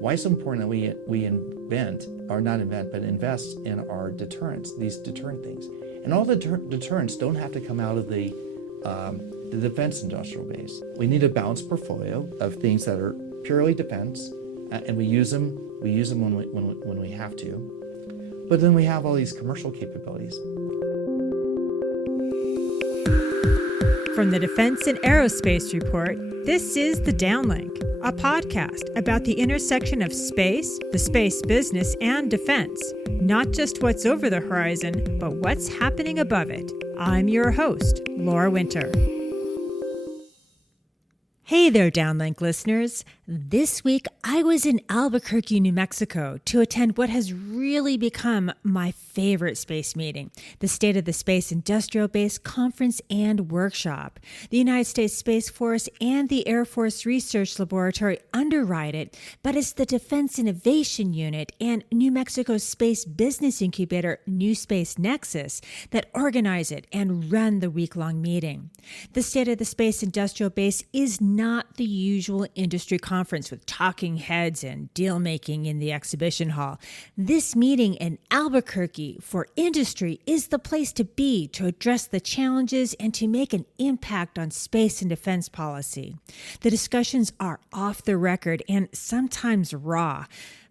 Why it's important that we invest in our deterrents, these deterrent things. And all the deterrents don't have to come out of the defense industrial base. We need a balanced portfolio of things that are purely defense, and we use them when we have to. But then we have all these commercial capabilities. From the Defense and Aerospace Report, this is The Downlink, a podcast about the intersection of space, the space business, and defense. Not just what's over the horizon, but what's happening above it. I'm your host, Laura Winter. Hey there, Downlink listeners. This week, I was in Albuquerque, New Mexico to attend what has really become my favorite space meeting, the State of the Space Industrial Base Conference and Workshop. The United States Space Force and the Air Force Research Laboratory underwrite it, but it's the Defense Innovation Unit and New Mexico's Space Business Incubator, New Space Nexus, that organize it and run the week-long meeting. The State of the Space Industrial Base is not the usual industry conference with talking heads and deal-making in the exhibition hall. This meeting in Albuquerque for industry is the place to be to address the challenges and to make an impact on space and defense policy. The discussions are off the record and sometimes raw,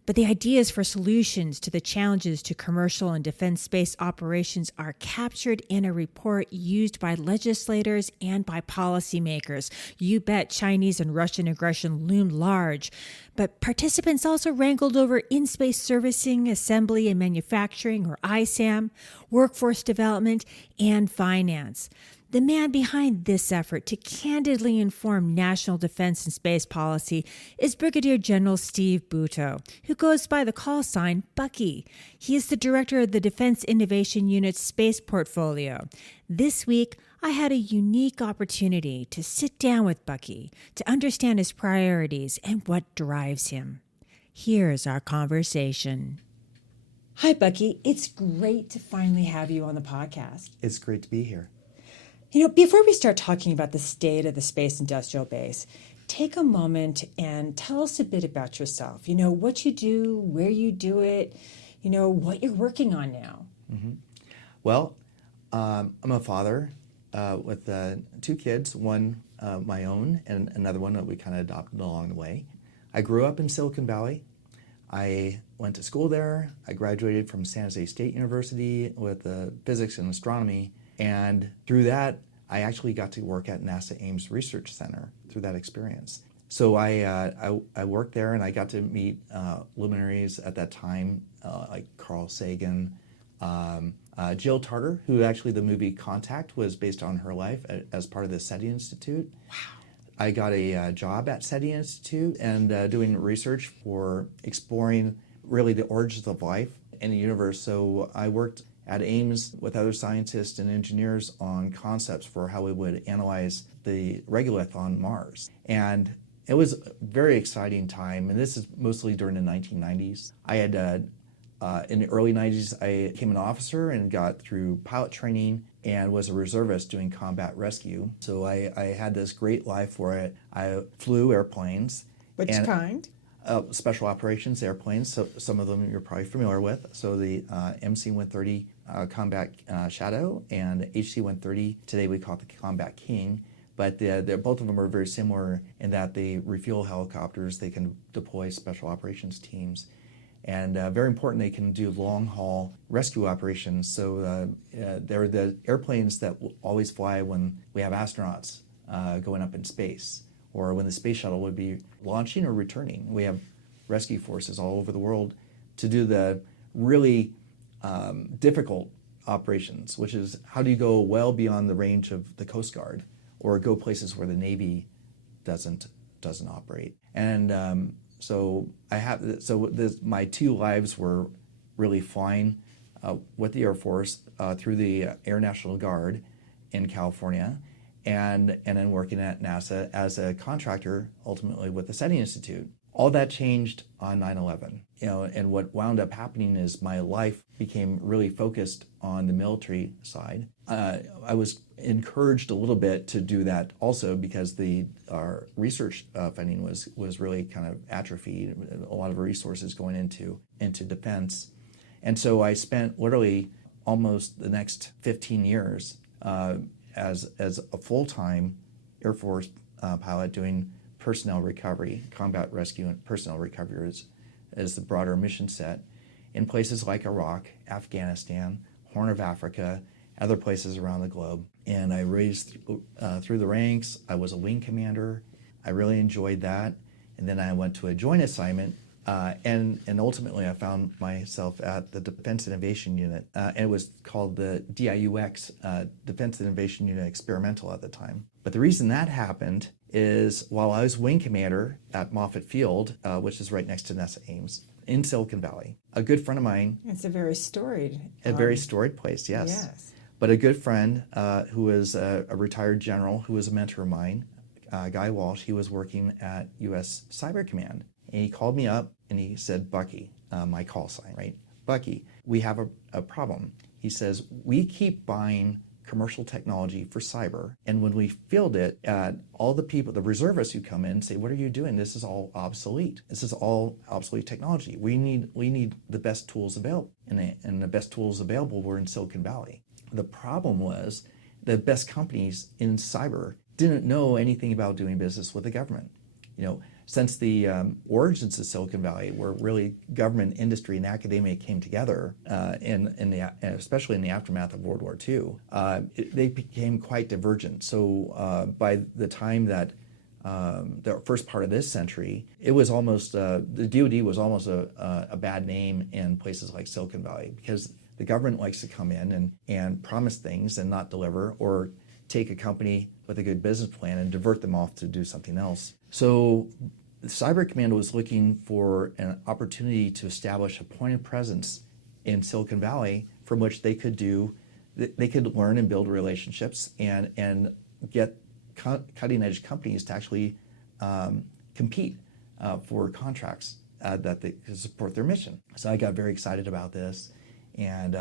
but the ideas for solutions to the challenges to commercial and defense space operations are captured in a report used by legislators and by policymakers. You bet Chinese and Russian aggression loomed large, but participants also wrangled over in-space servicing, assembly and manufacturing, or ISAM, workforce development, and finance. The man behind this effort to candidly inform national defense and space policy is Brigadier General Steve Butow, who goes by the call sign Bucky. He is the director of the Defense Innovation Unit's space portfolio. This week, I had a unique opportunity to sit down with Bucky to understand his priorities and what drives him. Here's our conversation. Hi, Bucky. It's great to finally have you on the podcast. It's great to be here. You know, before we start talking about the state of the Space Industrial Base, take a moment and tell us a bit about yourself. You know, what you do, where you do it, you know, what you're working on now. Mm-hmm. Well, I'm a father with two kids, one my own and another one that we kind of adopted along the way. I grew up in Silicon Valley. I went to school there. I graduated from San Jose State University with physics and astronomy. And through that, I actually got to work at NASA Ames Research Center through that experience. So I worked there, and I got to meet luminaries at that time, like Carl Sagan, Jill Tarter, who actually the movie Contact was based on her life as part of the SETI Institute. Wow. I got a job at SETI Institute and doing research for exploring really the origins of life in the universe. So I worked at Ames with other scientists and engineers on concepts for how we would analyze the regolith on Mars. And it was a very exciting time, and this is mostly during the 1990s. I had, in the early 90s, I became an officer and got through pilot training and was a reservist doing combat rescue. So I had this great life where I flew airplanes. Which kind? Special operations airplanes, so some of them you're probably familiar with. So the MC-130 Combat Shadow and HC-130, today we call it the Combat King, but both of them are very similar in that they refuel helicopters, they can deploy special operations teams, and very important, they can do long-haul rescue operations. So they're the airplanes that will always fly when we have astronauts going up in space, or when the space shuttle would be launching or returning. We have rescue forces all over the world to do the really difficult operations, which is how do you go well beyond the range of the Coast Guard or go places where the Navy doesn't operate. And my two lives were really flying with the Air Force through the Air National Guard in California, and then working at NASA as a contractor, ultimately with the SETI Institute. All that changed on 9/11. And what wound up happening is my life became really focused on the military side. I was encouraged a little bit to do that also because our research funding was really kind of atrophied, a lot of resources going into defense. And so I spent literally almost the next 15 years as a full-time Air Force pilot doing personnel recovery, combat rescue and personnel recovery as the broader mission set in places like Iraq, Afghanistan, Horn of Africa, other places around the globe. And I raised through the ranks. I was a wing commander. I really enjoyed that. And then I went to a joint assignment, and ultimately I found myself at the Defense Innovation Unit. And it was called the DIUX, Defense Innovation Unit Experimental at the time. But the reason that happened is while I was wing commander at Moffett Field, which is right next to NASA Ames in Silicon Valley, a good friend of mine. It's a very storied. A very storied place, yes. Yes. But a good friend who was a retired general who was a mentor of mine, Guy Walsh, he was working at U.S. Cyber Command. And he called me up and he said, Bucky, my call sign, right? Bucky, we have a problem. He says, we keep buying commercial technology for cyber. And when we field it, all the people, the reservists who come in say, what are you doing? This is all obsolete. This is all obsolete technology. We need the best tools available. And the best tools available were in Silicon Valley. The problem was the best companies in cyber didn't know anything about doing business with the government. Since the origins of Silicon Valley, where really government, industry, and academia came together, especially in the aftermath of World War II, they became quite divergent. So by the time that the first part of this century, it was almost, the DoD was almost a bad name in places like Silicon Valley because the government likes to come in and promise things and not deliver, or take a company with a good business plan and divert them off to do something else. So the Cyber Command was looking for an opportunity to establish a point of presence in Silicon Valley from which they could learn and build relationships and get cutting edge companies to actually compete for contracts that they could support their mission. So I got very excited about this. And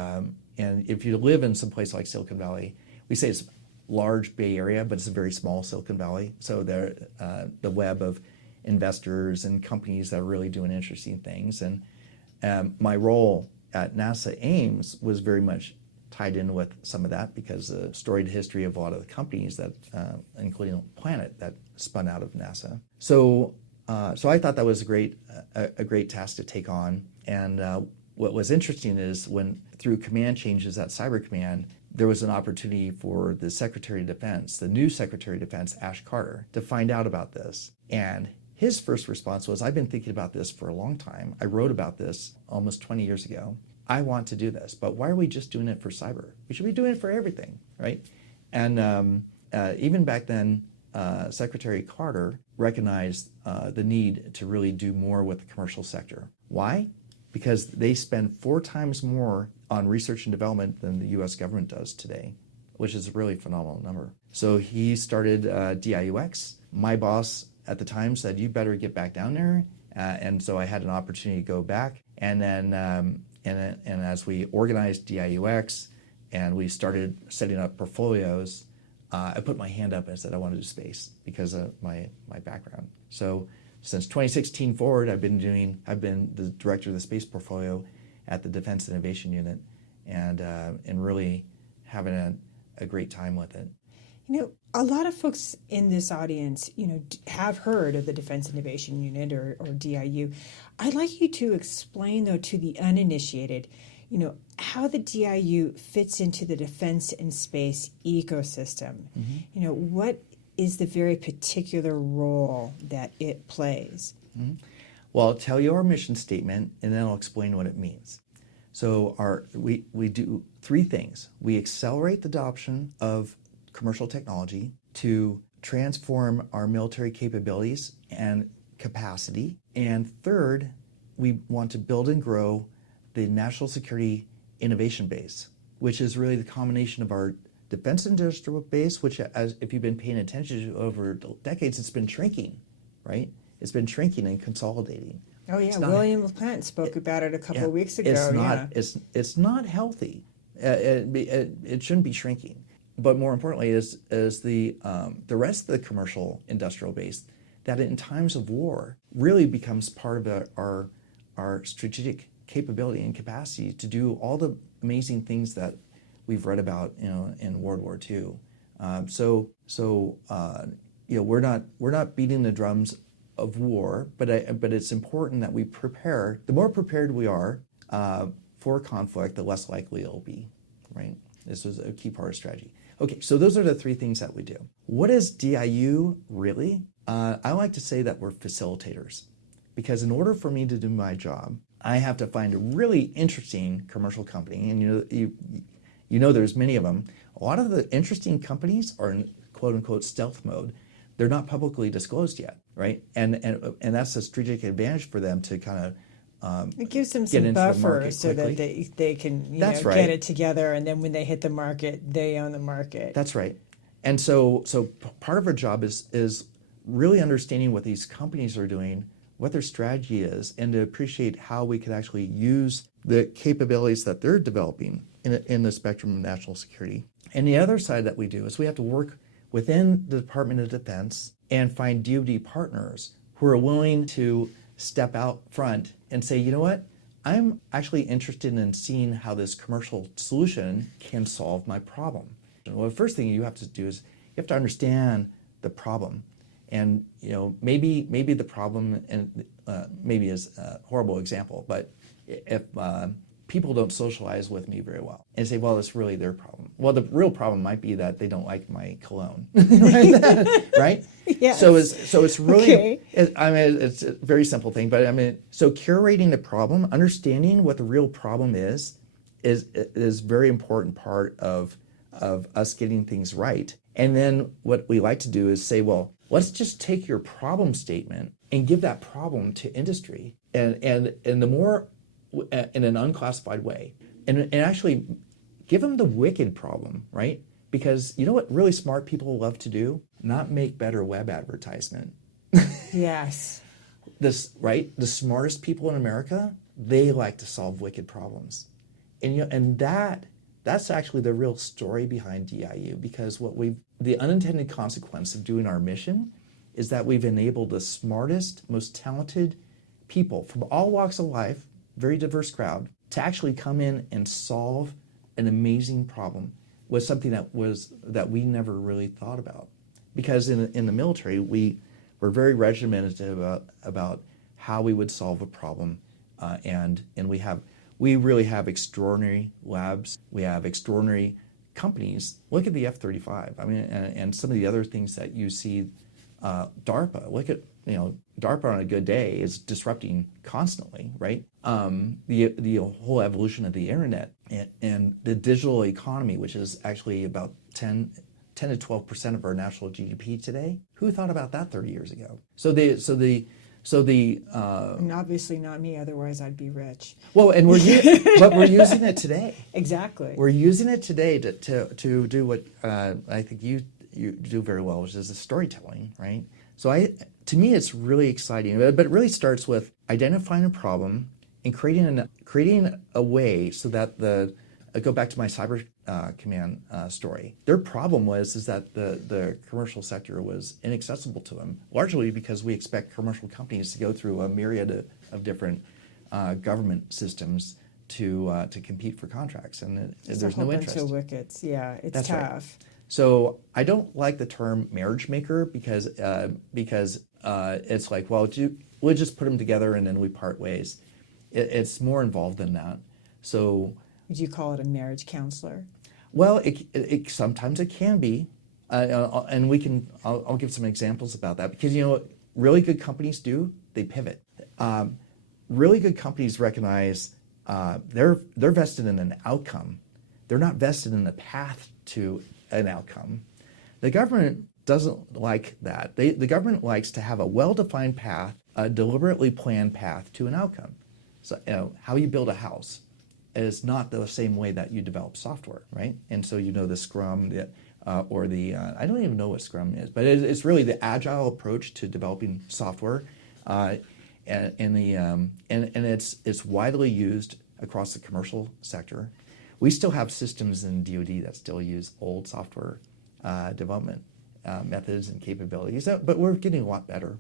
if you live in some place like Silicon Valley, we say it's large Bay Area, but it's a very small Silicon Valley. So the web of investors and companies that are really doing interesting things. And my role at NASA Ames was very much tied in with some of that because the storied history of a lot of the companies that, including Planet, that spun out of NASA. So I thought that was a great task to take on. And what was interesting is when through command changes at Cyber Command, there was an opportunity for the Secretary of Defense, the new Secretary of Defense, Ash Carter, to find out about this. And his first response was, I've been thinking about this for a long time. I wrote about this almost 20 years ago. I want to do this, but why are we just doing it for cyber? We should be doing it for everything, right? And even back then, Secretary Carter recognized the need to really do more with the commercial sector. Why? Because they spend 4 times more on research and development than the U.S. government does today, which is a really phenomenal number. So he started DIUX. My boss at the time said, you better get back down there. And so I had an opportunity to go back. And then and as we organized DIUX and we started setting up portfolios, I put my hand up and said I wanted to do space because of my background. So since 2016 forward, I've been the director of the space portfolio at the Defense Innovation Unit, and really having a great time with it. A lot of folks in this audience, have heard of the Defense Innovation Unit or DIU. I'd like you to explain, though, to the uninitiated, how the DIU fits into the defense and space ecosystem. Mm-hmm. What is the very particular role that it plays? Mm-hmm. Well, I'll tell you our mission statement, and then I'll explain what it means. So we do 3 things. We accelerate the adoption of commercial technology to transform our military capabilities and capacity. And third, we want to build and grow the national security innovation base, which is really the combination of our defense industrial base, which, as if you've been paying attention to over decades, it's been shrinking, right? It's been shrinking and consolidating. Oh yeah, It's not- William LaPlante spoke about it a couple yeah, of weeks ago. It's not. Yeah. It's not healthy. It shouldn't be shrinking. But more importantly, is the rest of the commercial industrial base that in times of war really becomes part of our strategic capability and capacity to do all the amazing things that we've read about, in World War II. We're not beating the drums of war, but it's important that we prepare. The more prepared we are for conflict, the less likely it'll be, right? This is a key part of strategy. Okay, so those are the three things that we do. What is DIU really? I like to say that we're facilitators, because in order for me to do my job, I have to find a really interesting commercial company, and there's many of them. A lot of the interesting companies are in quote unquote stealth mode. They're not publicly disclosed yet, right? And that's a strategic advantage for them to kind of It gives them get some into the buffer market so that quickly. they can That's right. get it together, and then when they hit the market, they own the market. That's right. And so part of our job is really understanding what these companies are doing, what their strategy is, and to appreciate how we could actually use the capabilities that they're developing in the spectrum of national security. And the other side that we do is we have to work within the Department of Defense and find DoD partners who are willing to step out front and say, you know what, I'm actually interested in seeing how this commercial solution can solve my problem. Well, the first thing you have to do is you have to understand the problem. And maybe the problem, and maybe is a horrible example, but if people don't socialize with me very well and say, well, it's really their problem. Well, the real problem might be that they don't like my cologne, right? Yes. So it's really, Okay. it's a very simple thing, but so curating the problem, understanding what the real problem is very important part of us getting things right. And then what we like to do is say, well, let's just take your problem statement and give that problem to industry, and the more in an unclassified way, and actually give them the wicked problem, right? Because you know what really smart people love to do? Not make better web advertisement. Yes. The smartest people in America, they like to solve wicked problems, and that's actually the real story behind DIU, because the unintended consequence of doing our mission is that we've enabled the smartest, most talented people from all walks of life, very diverse crowd, to actually come in and solve an amazing problem with something that we never really thought about. Because in the military, we're very regimented about how we would solve a problem, and we really have extraordinary labs. We have extraordinary companies. Look at the F-35. And some of the other things that you see. DARPA. Look at DARPA on a good day is disrupting constantly, right? The whole evolution of the internet and the digital economy, which is actually about 10 to 12% of our national GDP today. Who thought about that 30 years ago? And obviously not me, otherwise I'd be rich. Well, and but we're using it today. Exactly. We're using it today to do what I think you do very well, which is the storytelling, right? So to me, it's really exciting, but it really starts with identifying a problem and creating a way so that I go back to my cyber command story. Their problem is that the commercial sector was inaccessible to them, largely because we expect commercial companies to go through a myriad of different government systems to compete for contracts, and there's no interest. Bunch of wickets. Yeah, it's That's tough. Right. So I don't like the term marriage maker because it's like, well, we'll just put them together and then we part ways. It's more involved than that. So would you call it a marriage counselor? Well, it sometimes it can be, and I'll give some examples about that, because what really good companies do, they pivot. Really good companies recognize they're vested in an outcome. They're not vested in the path to an outcome. The government doesn't like that. The government likes to have a well-defined path, a deliberately planned path to an outcome. So how you build a house is not the same way that you develop software, right? And so the Scrum, I don't even know what Scrum is, but it's really the agile approach to developing software And it's widely used across the commercial sector. We still have systems in DoD that still use old software development methods and capabilities, but we're getting a lot better.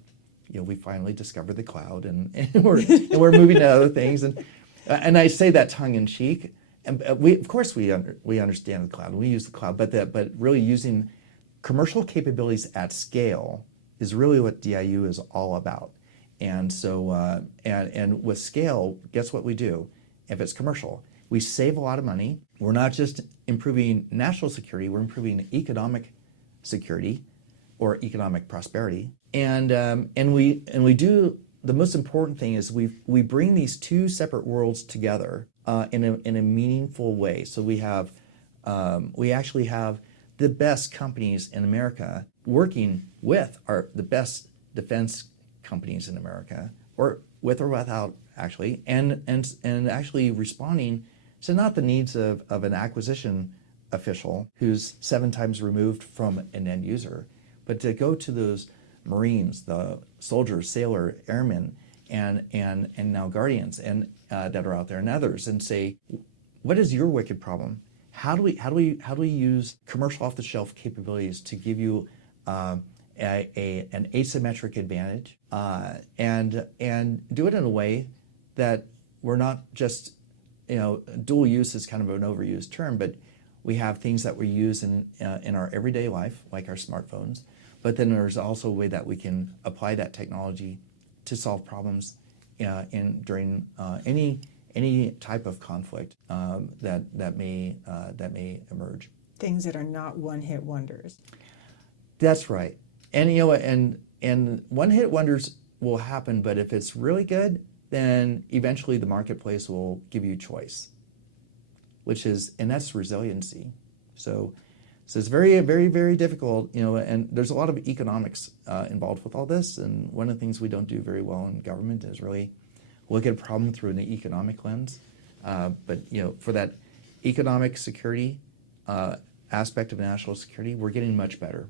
We finally discovered the cloud, and we're moving to other things. And I say that tongue in cheek. And we understand the cloud. We use the cloud, but really using commercial capabilities at scale is really what DIU is all about. And so and with scale, guess what we do? If it's commercial, we save a lot of money. We're not just improving national security; we're improving economic security or economic prosperity. And we do, the most important thing is we bring these two separate worlds together in a meaningful way. So we actually have the best companies in America working with the best defense companies in America, or with or without actually, and actually responding to not the needs of an acquisition official who's 7 times removed from an end user, but to go to those Marines, the soldiers, sailor, airmen, and now guardians, and that are out there, and others, and say, what is your wicked problem? How do we use commercial off-the-shelf capabilities to give you an asymmetric advantage, and do it in a way that we're not just, dual use is kind of an overused term, but we have things that we use in our everyday life, like our smartphones. But then there's also a way that we can apply that technology to solve problems during any type of conflict that may emerge. Things that are not one-hit wonders. That's right. And and one-hit wonders will happen, but if it's really good, then eventually the marketplace will give you choice, and that's resiliency. So it's very, very, very difficult, and there's a lot of economics involved with all this. And one of the things we don't do very well in government is really look at a problem through an economic lens. But for that economic security aspect of national security, we're getting much better.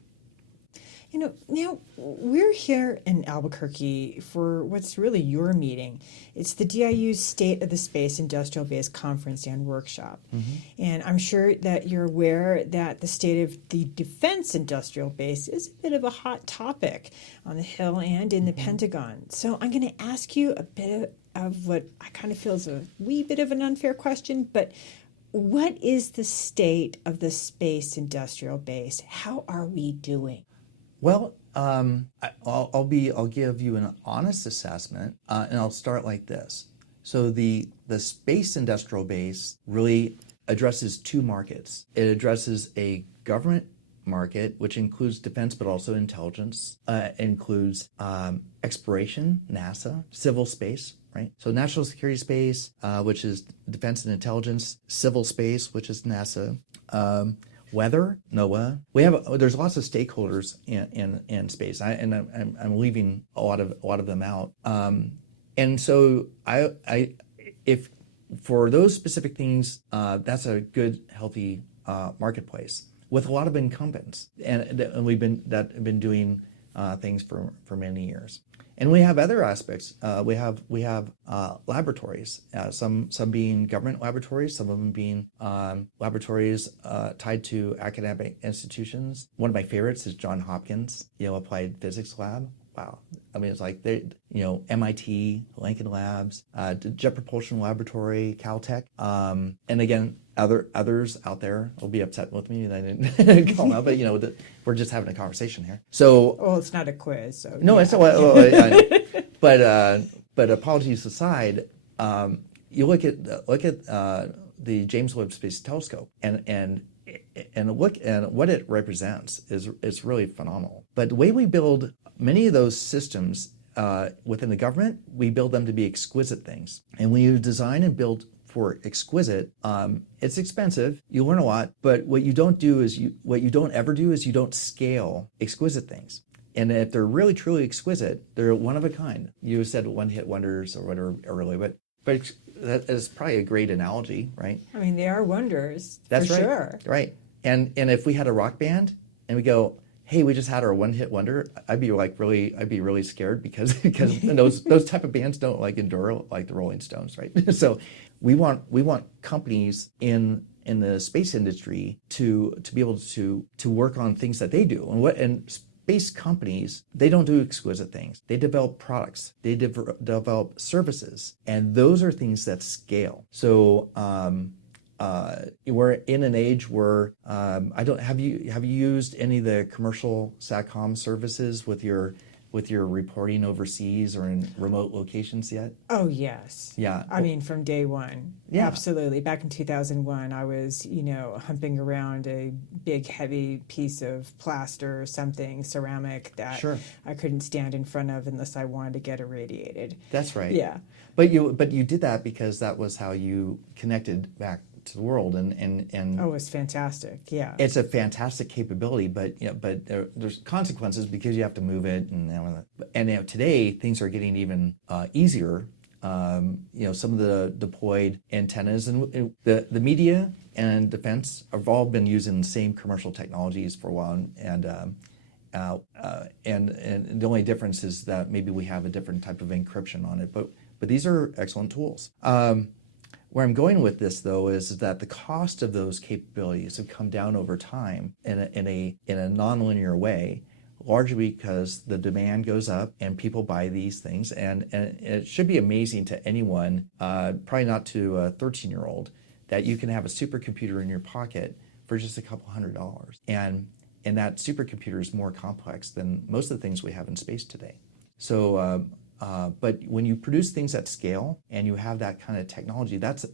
Now we're here in Albuquerque for what's really your meeting. It's the DIU State of the Space Industrial Base Conference and Workshop. Mm-hmm. And I'm sure that you're aware that the state of the defense industrial base is a bit of a hot topic on the Hill and in the Pentagon. So I'm going to ask you a bit of what I kind of feel is a wee bit of an unfair question, but what is the state of the space industrial base? How are we doing? Well, I'll give you an honest assessment, and I'll start like this. So the space industrial base really addresses two markets. It addresses a government market, which includes defense, but also intelligence, includes exploration, NASA, civil space, right? So national security space, which is defense and intelligence, civil space, which is NASA, weather, NOAA. There's lots of stakeholders in space, I'm leaving a lot of them out. And so if for those specific things, that's a good, healthy marketplace with a lot of incumbents, and we've been doing things for many years. And we have other aspects. We have laboratories, some being government laboratories, some of them being laboratories tied to academic institutions. One of my favorites is Johns Hopkins, Applied Physics Lab. Wow, I mean, it's like MIT, Lincoln Labs, Jet Propulsion Laboratory, Caltech, and again, others out there will be upset with me that I didn't call them out, but we're just having a conversation here. So, well, it's not a quiz, so no, yeah. It's but apologies aside, you look at the James Webb Space Telescope and look and what it represents is really phenomenal. But the way we build many of those systems within the government, we build them to be exquisite things, and when you design and build for exquisite, it's expensive. You learn a lot, but what you don't ever do is you don't scale exquisite things. And if they're really truly exquisite, they're one of a kind. You said one-hit wonders or whatever, really, but that is probably a great analogy, right? I mean, they are wonders. That's for right. Sure. Right. And if we had a rock band and we go, hey, we just had our one-hit wonder, I'd be really scared because those type of bands don't like endure like the Rolling Stones, right? So we want companies in the space industry to be able to work on things that they do. And space companies, they don't do exquisite things. They develop products, they develop services, and those are things that scale. So we're in an age where have you used any of the commercial SATCOM services with your reporting overseas or in remote locations yet? Oh, yes. Yeah. I mean, from day one. Yeah. Absolutely. Back in 2001, I was, humping around a big, heavy piece of plaster or something, ceramic, that Sure. I couldn't stand in front of unless I wanted to get irradiated. That's right. Yeah. But you did that because that was how you connected back to the world, and Oh, it's fantastic. Yeah. it's a fantastic capability, but there's consequences because you have to move it, and today things are getting even easier. Some of the deployed antennas and the media and defense have all been using the same commercial technologies for a while, and the only difference is that maybe we have a different type of encryption on it, but these are excellent tools. Where I'm going with this, though, is that the cost of those capabilities have come down over time in a nonlinear way, largely because the demand goes up and people buy these things. And it should be amazing to anyone, probably not to a 13-year-old, that you can have a supercomputer in your pocket for just a couple $100. And that supercomputer is more complex than most of the things we have in space today. So but when you produce things at scale and you have that kind of technology, that's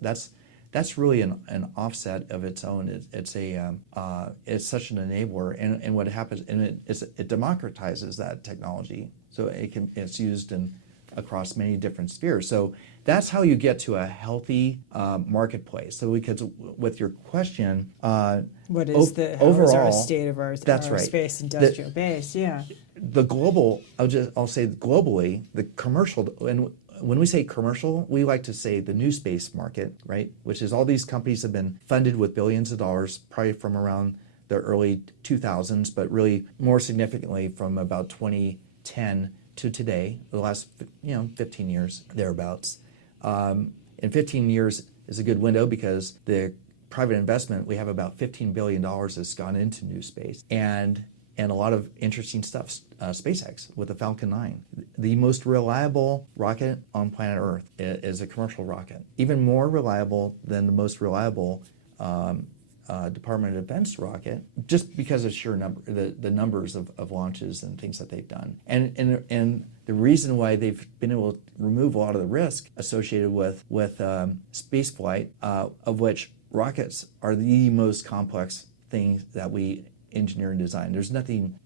really an offset of its own. It's such an enabler, and what happens, and it democratizes that technology, so it's used across many different spheres. So that's how you get to a healthy marketplace. So because with your question, what is overall, is our state of our right. space industrial base? Yeah. The global, I'll say globally, the commercial, and when we say commercial, we like to say the new space market, right? Which is all these companies have been funded with billions of dollars, probably from around the early 2000s, but really more significantly from about 2010 to today, the last 15 years, thereabouts. And 15 years is a good window because the private investment, we have about $15 billion that's gone into new space. And a lot of interesting stuff. SpaceX with the Falcon 9. The most reliable rocket on planet Earth is a commercial rocket. Even more reliable than the most reliable Department of Defense rocket, just because of sheer the numbers of launches and things that they've done. And the reason why they've been able to remove a lot of the risk associated with space flight, of which rockets are the most complex thing that we engineer and design. There's nothing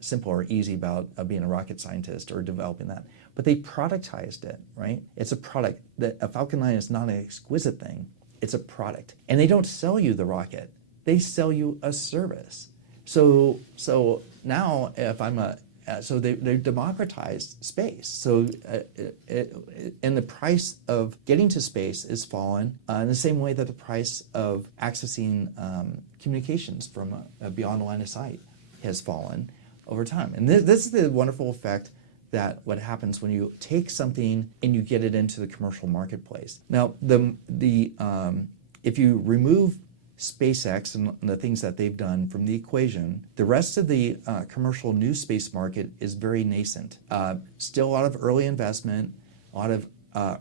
simple or easy about being a rocket scientist or developing that. But they productized it, right? It's a product. A Falcon 9 is not an exquisite thing. It's a product. And they don't sell you the rocket. They sell you a service. So now if I'm so they democratized space. So and the price of getting to space is fallen in the same way that the price of accessing communications from beyond the line of sight has fallen over time. And this is the wonderful effect that what happens when you take something and you get it into the commercial marketplace. Now, if you remove SpaceX and the things that they've done from the equation, the rest of the commercial new space market is very nascent. Still a lot of early investment, a lot of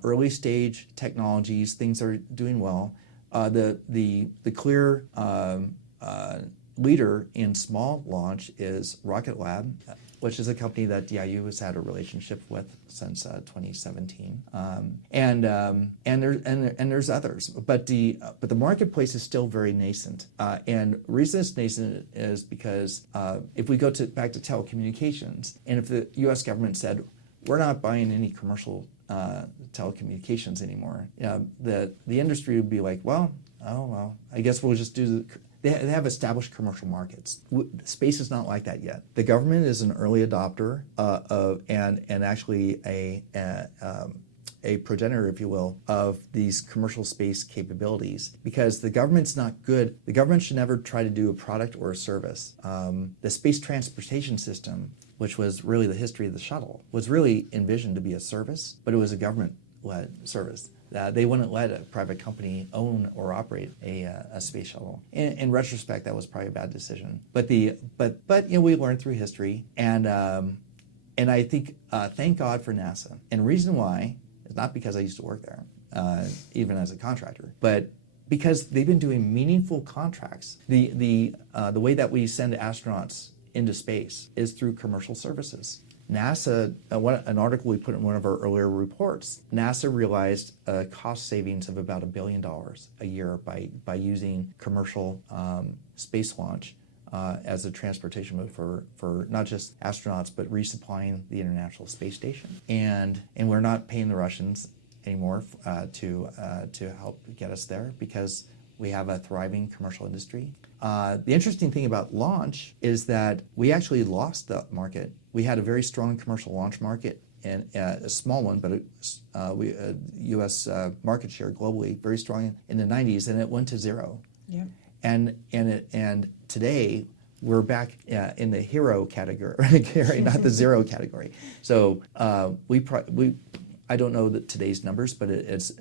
early stage technologies, things are doing well. The clear leader in small launch is Rocket Lab, which is a company that DIU has had a relationship with since 2017, and there's others, but the marketplace is still very nascent, and the reason it's nascent is because if we go back to telecommunications, and if the U.S. government said we're not buying any commercial telecommunications anymore, the industry would be like, well, I guess we'll just do They have established commercial markets. Space is not like that yet. The government is an early adopter and actually a progenitor, if you will, of these commercial space capabilities, because the government's not good. The government should never try to do a product or a service. The space transportation system, which was really the history of the shuttle, was really envisioned to be a service, but it was a government-led service. They wouldn't let a private company own or operate a space shuttle. In retrospect, that was probably a bad decision. But we learned through history, and I think thank God for NASA. And the reason why is not because I used to work there, even as a contractor, but because they've been doing meaningful contracts. The way that we send astronauts into space is through commercial services. NASA, an article we put in one of our earlier reports, NASA realized cost savings of about $1 billion a year by using commercial space launch as a transportation mode for not just astronauts, but resupplying the International Space Station. And we're not paying the Russians anymore to help get us there, because we have a thriving commercial industry. The interesting thing about launch is that we actually lost the market. We had a very strong commercial launch market, and a small one, but U.S. market share globally very strong in the 90s, and it went to zero. Yeah. And today we're back in the hero category, not the zero category. So I don't know today's numbers, but it's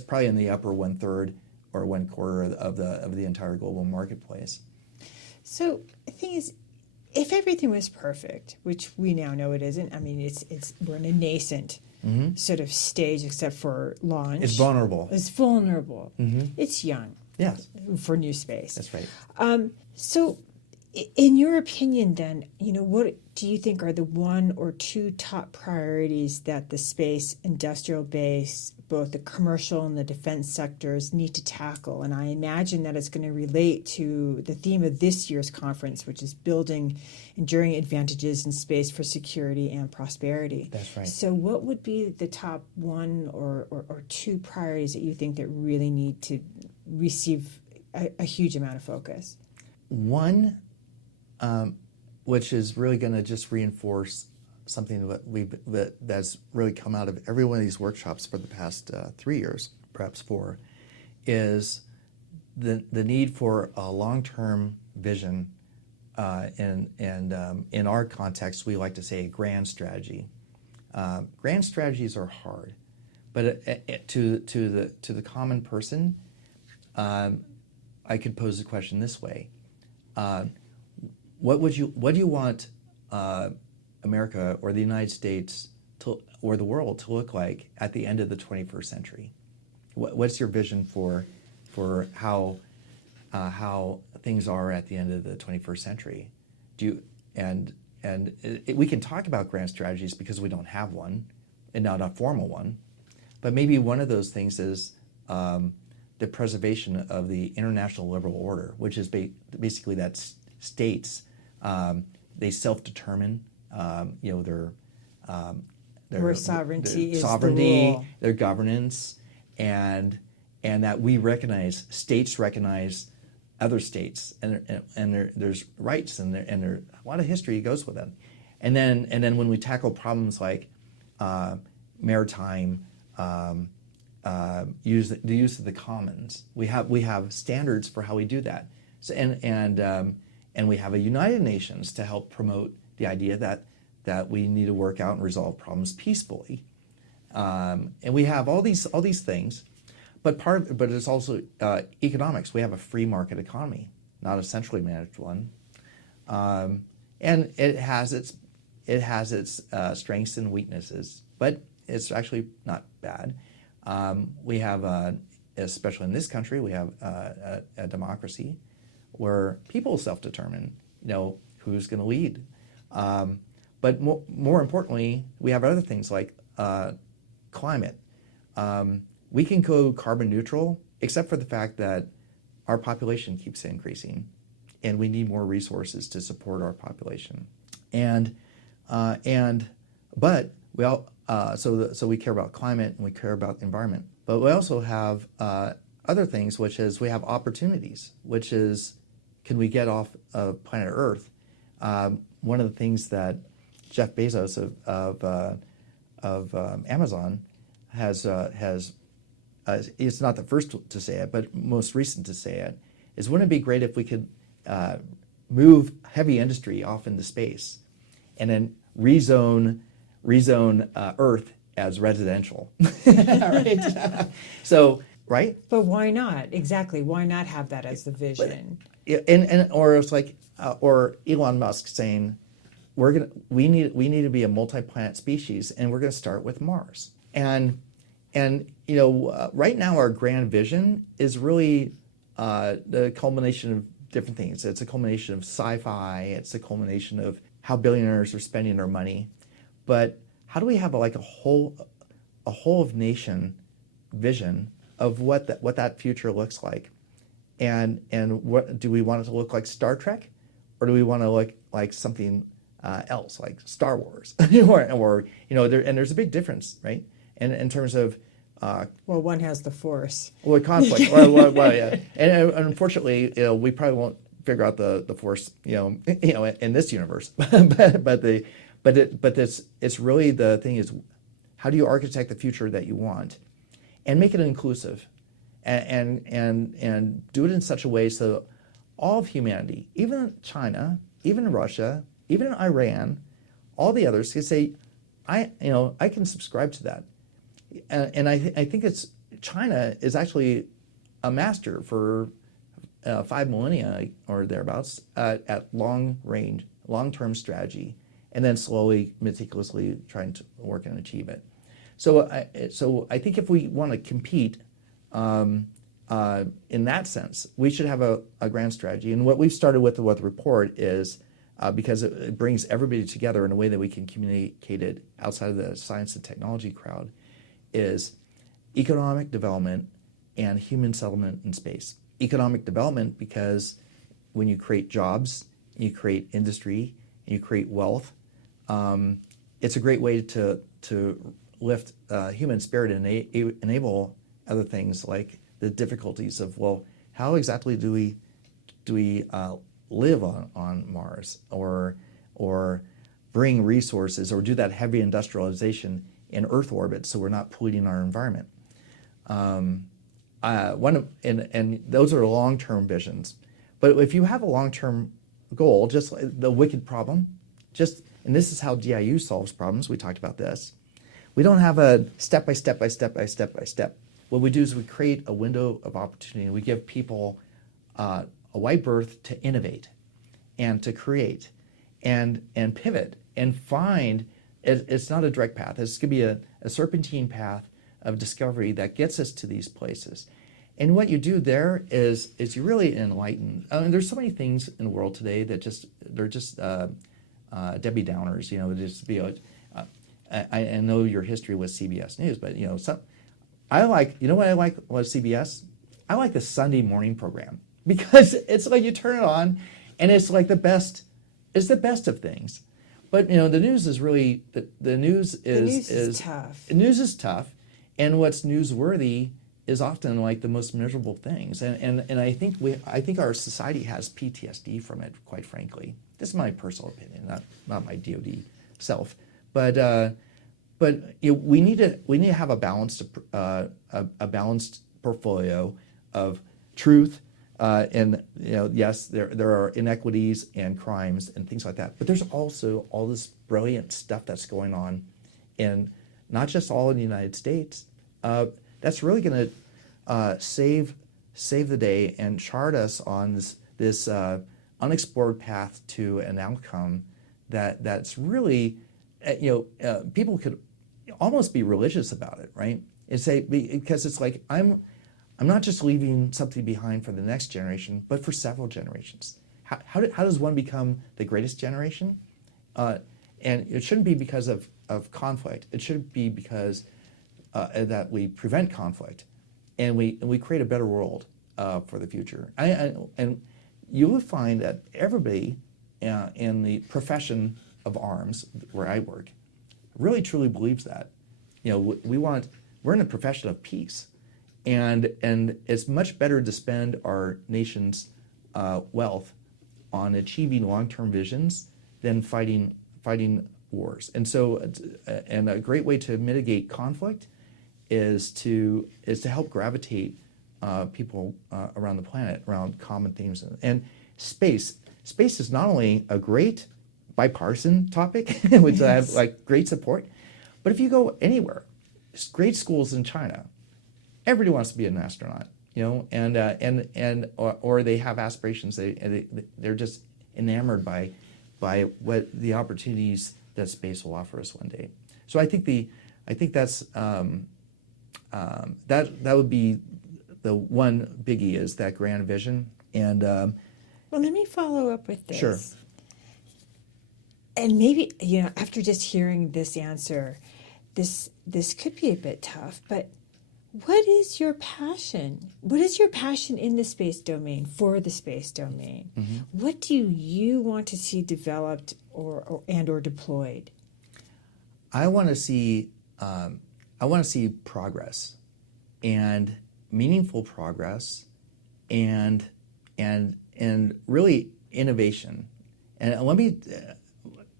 probably in the upper 1/3 or 1/4 of the entire global marketplace. So the thing is, if everything was perfect, which we now know it isn't, I mean, we're in a nascent sort of stage, except for launch. It's vulnerable. It's vulnerable. It's young. Yes. For new space. That's right. So, in your opinion, then, what do you think are the one or two top priorities that the space industrial base, both the commercial and the defense sectors, need to tackle? And I imagine that it's going to relate to the theme of this year's conference, which is building enduring advantages in space for security and prosperity. That's right. So what would be the top one or two priorities that you think that really need to receive a huge amount of focus? One, which is really going to just reinforce something that's really come out of every one of these workshops for the past 3 years, perhaps 4, is the need for a long-term vision. And in our context, we like to say a grand strategy. Grand strategies are hard, but to the common person, I could pose the question this way: what do you want America or the United States or the world to look like at the end of the 21st century? What's your vision for how things are at the end of the 21st century? We can talk about grand strategies because we don't have one, and not a formal one. But maybe one of those things is the preservation of the international liberal order, which is basically that states they self-determine. Where sovereignty is the rule. Their governance, and that we recognize, states recognize other states, and there's rights, and there a lot of history goes with it. And then when we tackle problems like maritime the use of the commons, we have standards for how we do that. So and we have a United Nations to help promote the idea that we need to work out and resolve problems peacefully. And we have all these things, but it's also economics. We have a free market economy, not a centrally managed one, and it has its strengths and weaknesses, but it's actually not bad. We have, especially in this country, we have a democracy where people self-determine, who's going to lead. But more importantly, we have other things like climate. We can go carbon neutral, except for the fact that our population keeps increasing, and we need more resources to support our population. But we all so we care about climate and we care about the environment. But we also have other things, which is we have opportunities, which is, can we get off of planet Earth? One of the things that Jeff Bezos Amazon has it's not the first to say it, but most recent to say it, is wouldn't it be great if we could move heavy industry off into space and then rezone Earth as residential, right? So, right? But why not? Exactly. Why not have that as the vision? And or it's like or Elon Musk saying we need to be a multi-planet species, and we're going to start with Mars. And right now our grand vision is really the culmination of different things. It's a culmination of sci-fi. It's a culmination of how billionaires are spending their money. But how do we have a whole of nation vision of what that future looks like? And what do we want it to look like? Star Trek, or do we want to look like something else, like Star Wars, or there's a big difference, right? And in terms of well, one has the Force. Well, conflict. well, yeah. And unfortunately, we probably won't figure out the Force, in this universe. but it's really the thing is, how do you architect the future that you want, and make it inclusive, and do it in such a way so all of humanity, even China, even Russia, even Iran, all the others can say, I can subscribe to that. And I think China is actually a master for 5 millennia or thereabouts at long-term strategy, and then slowly, meticulously trying to work and achieve it. So I think if we want to compete in that sense, we should have a grand strategy. And what we've started with the report is, because it brings everybody together in a way that we can communicate it outside of the science and technology crowd, is economic development and human settlement in space. Economic development, because when you create jobs, you create industry, and you create wealth, it's a great way to lift human spirit and enable other things like the difficulties of, well, how exactly do we live on Mars, or bring resources, or do that heavy industrialization in Earth orbit so we're not polluting our environment. And those are long-term visions. But if you have a long-term goal, just like the wicked problem, and this is how DIU solves problems, we talked about this. We don't have a step by step. What we do is we create a window of opportunity, and we give people a wide berth to innovate and to create and pivot and find. It's not a direct path. It's going to be a serpentine path of discovery that gets us to these places. And what you do there is you really enlighten. I mean, there's so many things in the world today that they're just Debbie Downers. I know your history with CBS News, but I like what I like was CBS. I like the Sunday morning program, because it's like you turn it on, and it's like the best. It's the best of things. But the news is really the news is tough. The news is tough, and what's newsworthy is often like the most miserable things. And I think our society has PTSD from it, quite frankly. This is my personal opinion, not my DoD self. But we need to have a balanced portfolio of truth. And yes, there are inequities and crimes and things like that, but there's also all this brilliant stuff that's going on in not just all in the United States. That's really going to save the day and chart us on this unexplored path to an outcome that's really people could almost be religious about it, right? And say, because it's like I'm not just leaving something behind for the next generation, but for several generations. How does one become the greatest generation? And it shouldn't be because of conflict. It should be because that we prevent conflict, and we create a better world for the future. And you will find that everybody in the profession of arms, where I work, really truly believes that. We're in a profession of peace. And it's much better to spend our nation's wealth on achieving long-term visions than fighting wars. And so, and a great way to mitigate conflict is to help gravitate people around the planet around common themes. And space is not only a great bipartisan topic, which I have like great support, but if you go anywhere, great schools in China, everybody wants to be an astronaut, and or they have aspirations. They're just enamored by what the opportunities that space will offer us one day. So I think that's that would be the one biggie, is that grand vision. And well, let me follow up with this. Sure. And maybe, after just hearing this answer, this could be a bit tough, but what is your passion? What is your passion in the space domain, for the space domain? Mm-hmm. What do you want to see developed or deployed? I want to see progress, and meaningful progress, and really innovation. And let me.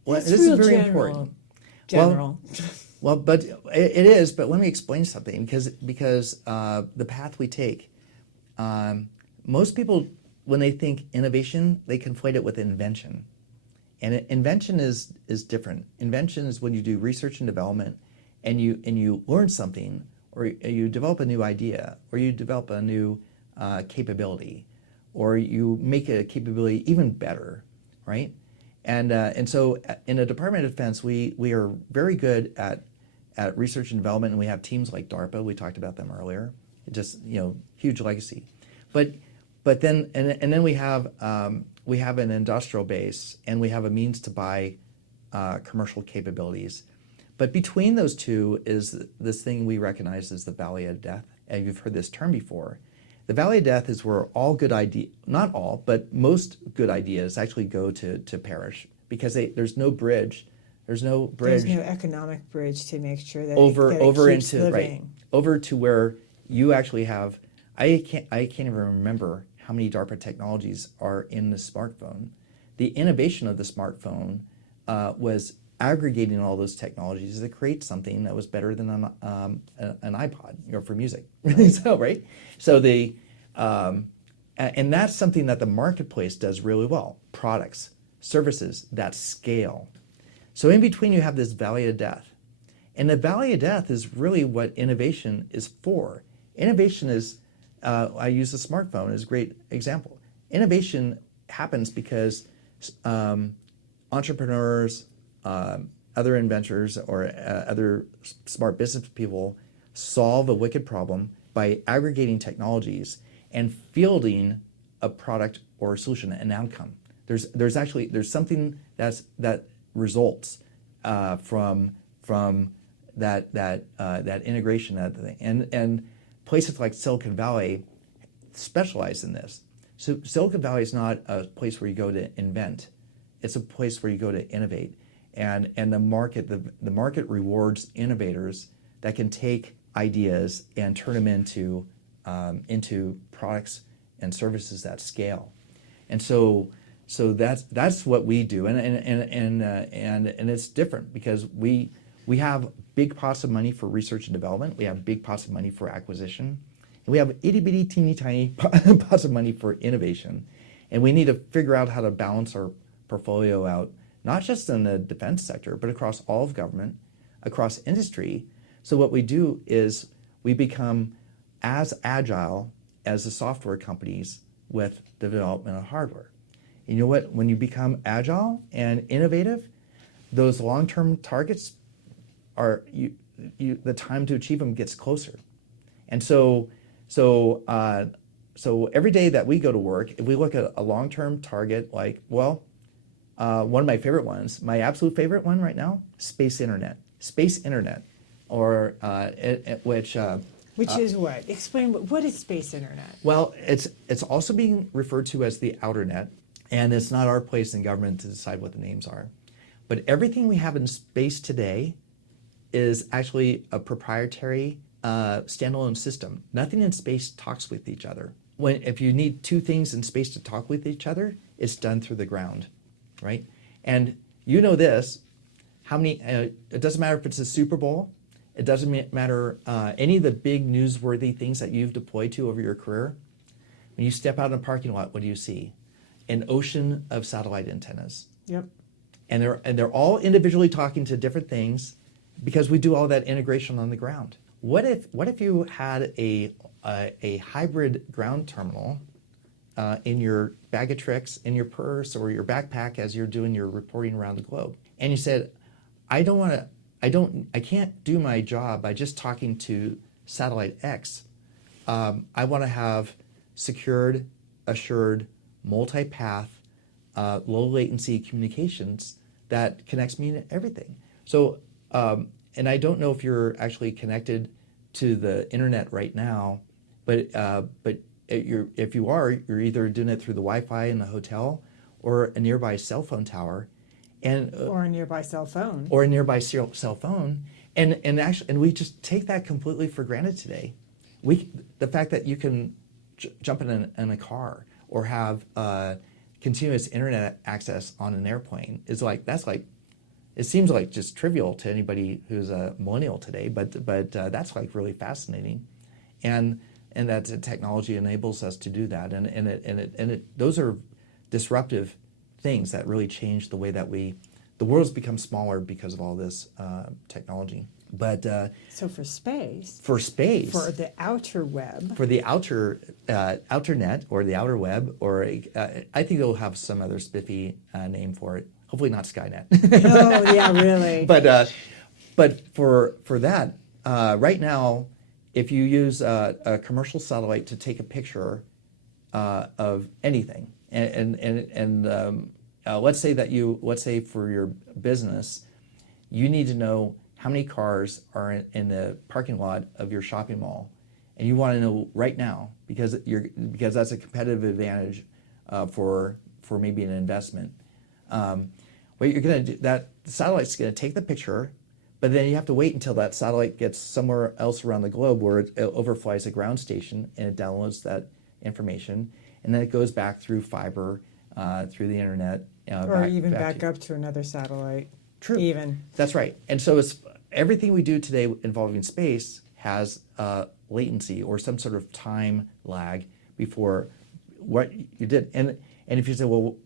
This is very important. General. Well, but it is. But let me explain something, because the path we take, most people, when they think innovation, they conflate it with invention, and invention is different. Invention is when you do research and development, and you learn something, or you develop a new idea, or you develop a new capability, or you make a capability even better, right? And so in the Department of Defense, we are very good at research and development, and we have teams like DARPA. We talked about them earlier. Just huge legacy, but then and then we have an industrial base, and we have a means to buy commercial capabilities. But between those two is this thing we recognize as the Valley of Death. And you've heard this term before. The Valley of Death is where all good ideas, not all, but most good ideas actually go to perish, because there's no bridge. There's no economic bridge to make sure that over it keeps into living. Right, over to where you actually have. I can't even remember how many DARPA technologies are in the smartphone. The innovation of the smartphone was aggregating all those technologies to create something that was better than an iPod, for music. So and that's something that the marketplace does really well. Products, services that scale. So in between, you have this Valley of Death, and the Valley of Death is really what innovation is for. Innovation is, I use the smartphone as a great example. Innovation happens because entrepreneurs, other inventors, or other smart business people solve a wicked problem by aggregating technologies and fielding a product or a solution, an outcome. There's something that results from that integration, that thing. And places like Silicon Valley specialize in this. So Silicon Valley is not a place where you go to invent; it's a place where you go to innovate. And the market rewards innovators that can take ideas and turn them into products and services that scale. And so that's what we do, and it's different because we have big pots of money for research and development. We have big pots of money for acquisition, and we have itty bitty teeny tiny pots of money for innovation. And we need to figure out how to balance our portfolio out, not just in the defense sector, but across all of government, across industry. So what we do is we become as agile as the software companies with the development of hardware. And you know what? When you become agile and innovative, those long-term targets are the time to achieve them gets closer. And so every day that we go to work, if we look at a long-term target, one of my favorite ones, my absolute favorite one right now, space internet, or which is what? Explain what is space internet? Well, it's also being referred to as the outer net, and it's not our place in government to decide what the names are. But everything we have in space today is actually a proprietary standalone system. Nothing in space talks with each other. If you need two things in space to talk with each other, it's done through the ground, right? And you know this, how many, it doesn't matter if it's a Super Bowl, it doesn't matter any of the big newsworthy things that you've deployed to over your career. When you step out in a parking lot, what do you see? An ocean of satellite antennas. Yep. And they're all individually talking to different things because we do all that integration on the ground. What if you had a hybrid ground terminal in your bag of tricks, in your purse, or your backpack as you're doing your reporting around the globe, and you said, I can't do my job by just talking to satellite X. I want to have secured, assured, multi-path, low latency communications that connects me to everything. So, and I don't know if you're actually connected to the internet right now, but if you are, you're either doing it through the Wi-Fi in the hotel or a nearby cell phone tower, or a nearby cell phone. Or a nearby cell phone, and we just take that completely for granted today. The fact that you can jump in a car or have continuous internet access on an airplane is it seems like just trivial to anybody who's a millennial today, but that's like really fascinating, and that technology enables us to do that, and those are disruptive things that really change the way that the world's become smaller because of all this technology. But so for space, for the outer web, for the outer net or the outer web, or I think they'll have some other spiffy name for it. Hopefully not Skynet. Oh yeah, really. But for that, right now, if you use a commercial satellite to take a picture of anything, and let's say for your business, you need to know how many cars are in the parking lot of your shopping mall, and you want to know right now because that's a competitive advantage for maybe an investment. What you're going to do, that the satellite's going to take the picture, but then you have to wait until that satellite gets somewhere else around the globe where it overflies a ground station and it downloads that information, and then it goes back through fiber, through the internet, or even back up to another satellite. True. Even. That's right. And so everything we do today involving space has latency or some sort of time lag before what you did. And if you say, well,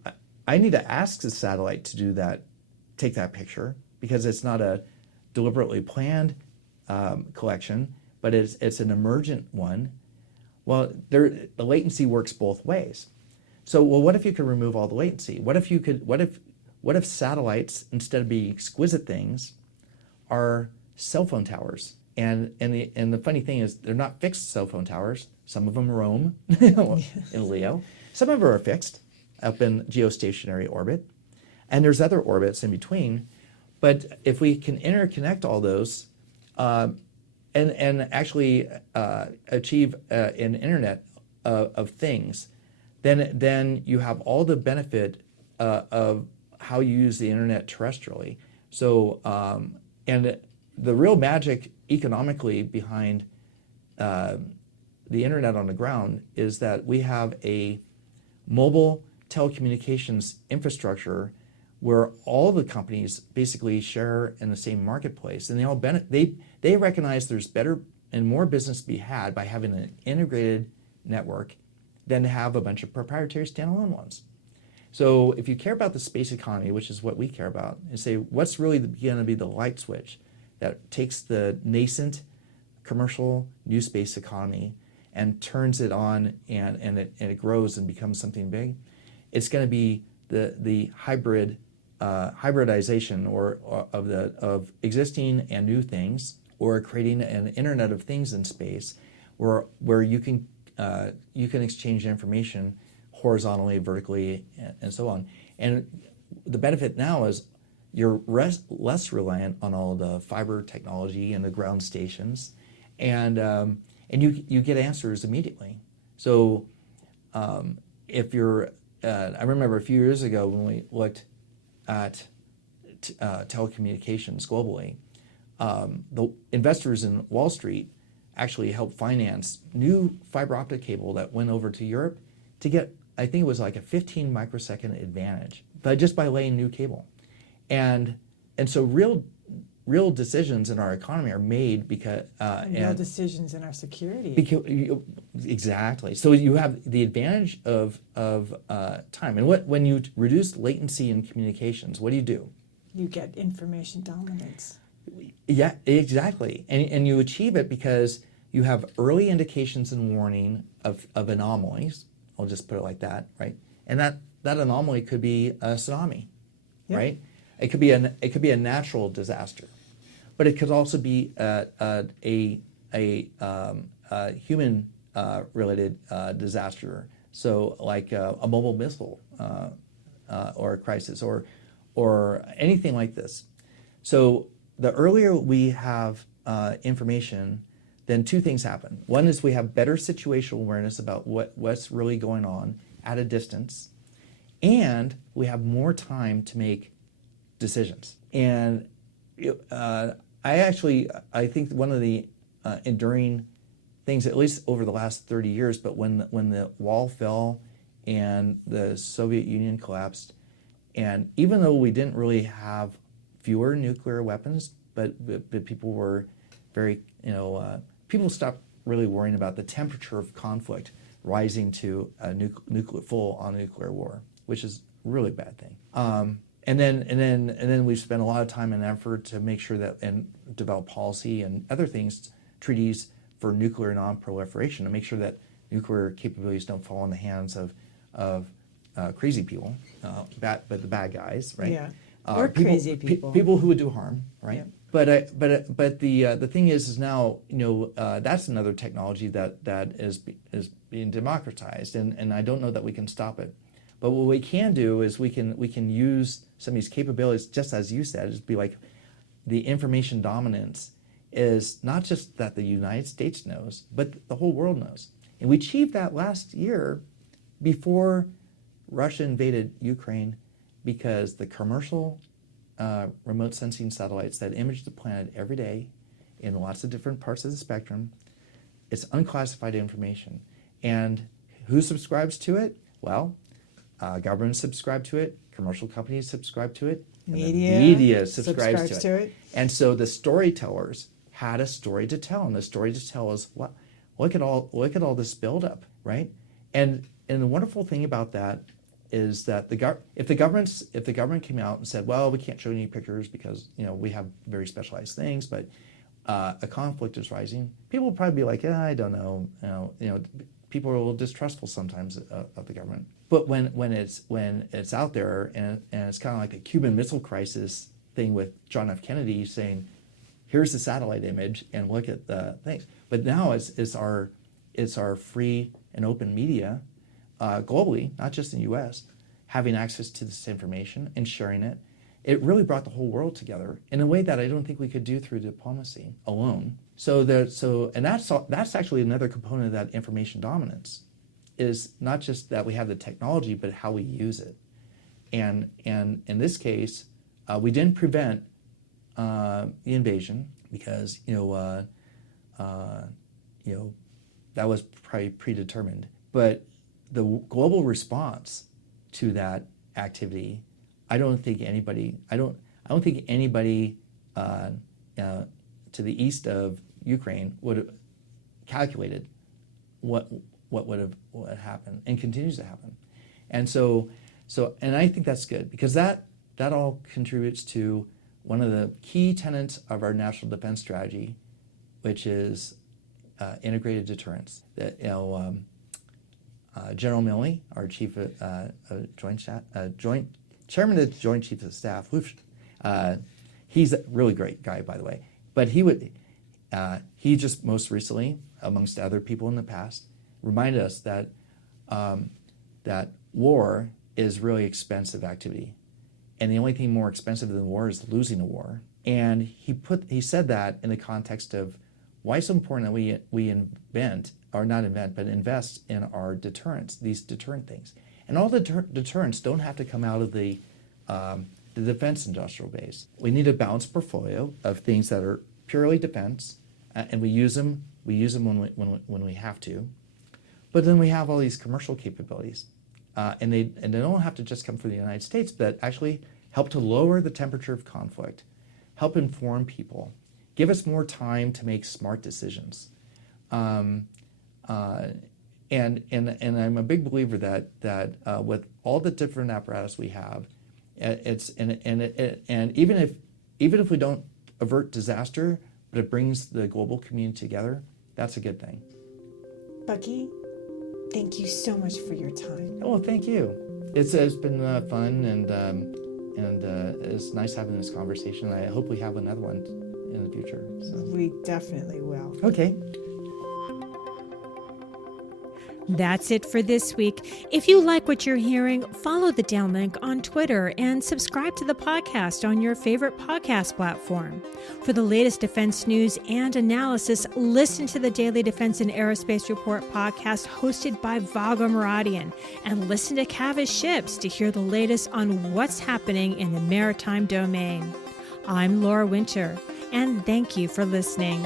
I need to ask the satellite to do that, take that picture, because it's not a deliberately planned collection, but it's an emergent one. Well, the latency works both ways. So, well, what if you could remove all the latency? What if satellites, instead of being exquisite things, are cell phone towers? And the funny thing is, they're not fixed cell phone towers. Some of them roam in LEO. Some of them are fixed up in geostationary orbit, and there's other orbits in between. But if we can interconnect all those and actually achieve an internet of things, then you have all the benefit of how you use the internet terrestrially. So, and the real magic economically behind the internet on the ground is that we have a mobile telecommunications infrastructure where all the companies basically share in the same marketplace, and they all they recognize there's better and more business to be had by having an integrated network than to have a bunch of proprietary standalone ones. So if you care about the space economy, which is what we care about, and say what's really going to be the light switch that takes the nascent commercial new space economy and turns it on and it grows and becomes something big, it's going to be the hybridization of existing and new things, or creating an internet of things in space where you can exchange information horizontally, vertically, and so on. And the benefit now is you're less reliant on all the fiber technology and the ground stations, and you get answers immediately. So if you're, I remember a few years ago when we looked at telecommunications globally, the investors in Wall Street actually helped finance new fiber optic cable that went over to Europe to get, I think it was like a 15 microsecond advantage, but just by laying new cable. And and so real decisions in our economy are made because real decisions in our security. Exactly. So you have the advantage of time, and when you reduce latency in communications, what do? You get information dominance. Yeah, exactly, and you achieve it because you have early indications and warning of anomalies. I'll just put it like that, right? And that anomaly could be a tsunami, Yep. right? It could be a natural disaster, but it could also be a human related disaster. So like a mobile missile or a crisis or anything like this. So the earlier we have information, then two things happen. One is we have better situational awareness about what's really going on at a distance, and we have more time to make decisions. And I think one of the enduring things, at least over the last 30 years, but when the wall fell and the Soviet Union collapsed, and even though we didn't really have fewer nuclear weapons, but people were very, people stopped really worrying about the temperature of conflict rising to a full-on nuclear war, which is a really bad thing. And then we've spent a lot of time and effort to make sure that and develop policy and other things, treaties for nuclear non-proliferation, to make sure that nuclear capabilities don't fall in the hands of crazy people, but the bad guys, right? Yeah. Or crazy people. People who would do harm, right? Yeah. But the thing is now that's another technology that is being democratized, and I don't know that we can stop it. But what we can do is we can use some of these capabilities, just as you said, is be like the information dominance is not just that the United States knows, but the whole world knows. And we achieved that last year before Russia invaded Ukraine, because the commercial remote sensing satellites that image the planet every day in lots of different parts of the spectrum, it's unclassified information. And who subscribes to it? Well, governments subscribe to it, commercial companies subscribe to it, and the media subscribes to it. And so the storytellers had a story to tell, and the story to tell is, what? Look at all this buildup, right? And the wonderful thing about that is that if the government came out and said, well, we can't show any pictures because we have very specialized things, but a conflict is rising, people will probably be like, I don't know, people are a little distrustful sometimes of the government. But when it's out there and it's kind of like a Cuban Missile Crisis thing with John F. Kennedy saying, here's the satellite image and look at the things. But now it's our free and open media globally, not just in the U.S., having access to this information and sharing it. It really brought the whole world together in a way that I don't think we could do through diplomacy alone. And that's actually another component of that information dominance, is not just that we have the technology, but how we use it. And in this case, we didn't prevent the invasion because that was probably predetermined. But the global response to that activity, I don't think anybody to the east of Ukraine would have calculated what would have happened and continues to happen. And so I think that's good, because that all contributes to one of the key tenets of our national defense strategy, which is integrated deterrence. That General Milley, our chief chairman of the Joint Chiefs of Staff, he's a really great guy, by the way. But he just most recently, amongst other people in the past, reminded us that that war is really expensive activity, and the only thing more expensive than war is losing a war. And he said that in the context of why it's so important that we invest in our deterrents, these deterrent things. And all the deterrents don't have to come out of the defense industrial base. We need a balanced portfolio of things that are purely defense, and we use them when we have to. But then we have all these commercial capabilities, and they don't have to just come from the United States, but actually help to lower the temperature of conflict, help inform people, give us more time to make smart decisions. And I'm a big believer that with all the different apparatus we have, and even if we don't avert disaster, but it brings the global community together, that's a good thing. Bucky, thank you so much for your time. Well, thank you. It's been fun, and it's nice having this conversation. I hope we have another one in the future. So. We definitely will. Okay. That's it for this week. If you like what you're hearing, follow the Downlink on Twitter and subscribe to the podcast on your favorite podcast platform. For the latest defense news and analysis, listen to the Daily Defense and Aerospace Report podcast hosted by Vago Muradian, and listen to Cavis Ships to hear the latest on what's happening in the maritime domain. I'm Laura Winter, and thank you for listening.